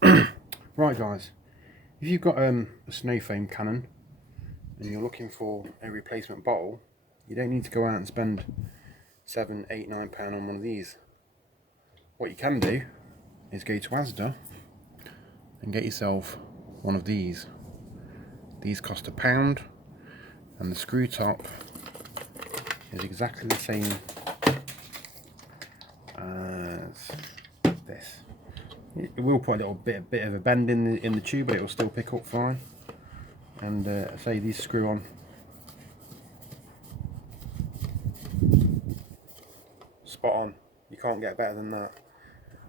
Right guys, if you've got a snow foam cannon and you're looking for a replacement bottle, you don't need to go out and spend £7, £8, £9 on one of these. What you can do is go to Asda and get yourself one of these. These cost £1 and the screw top is exactly the same as this. It will put a little bit of a bend in the tube, but it will still pick up fine. And say these screw on spot on. You can't get better than that.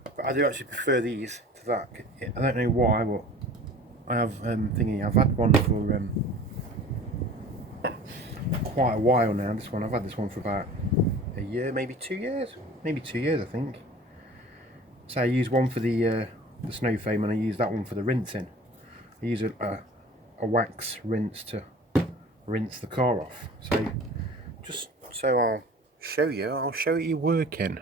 But I do actually prefer these to that. I don't know why, but I have I've had one for quite a while now. This one I've had this one for about a year, maybe 2 years, I think. So I use one for the snow foam, and I use that one for the rinsing. I use a wax rinse to rinse the car off. So just so I'll show you working.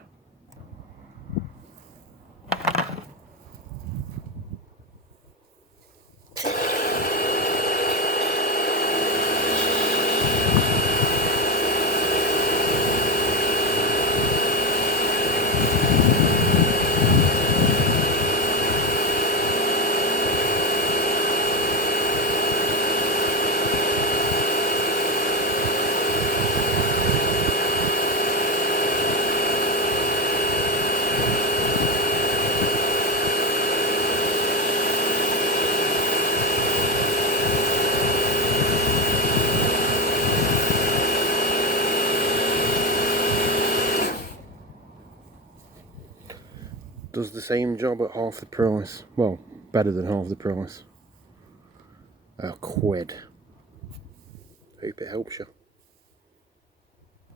Does the same job at half the price. Well, better than half the price. £1. Hope it helps you.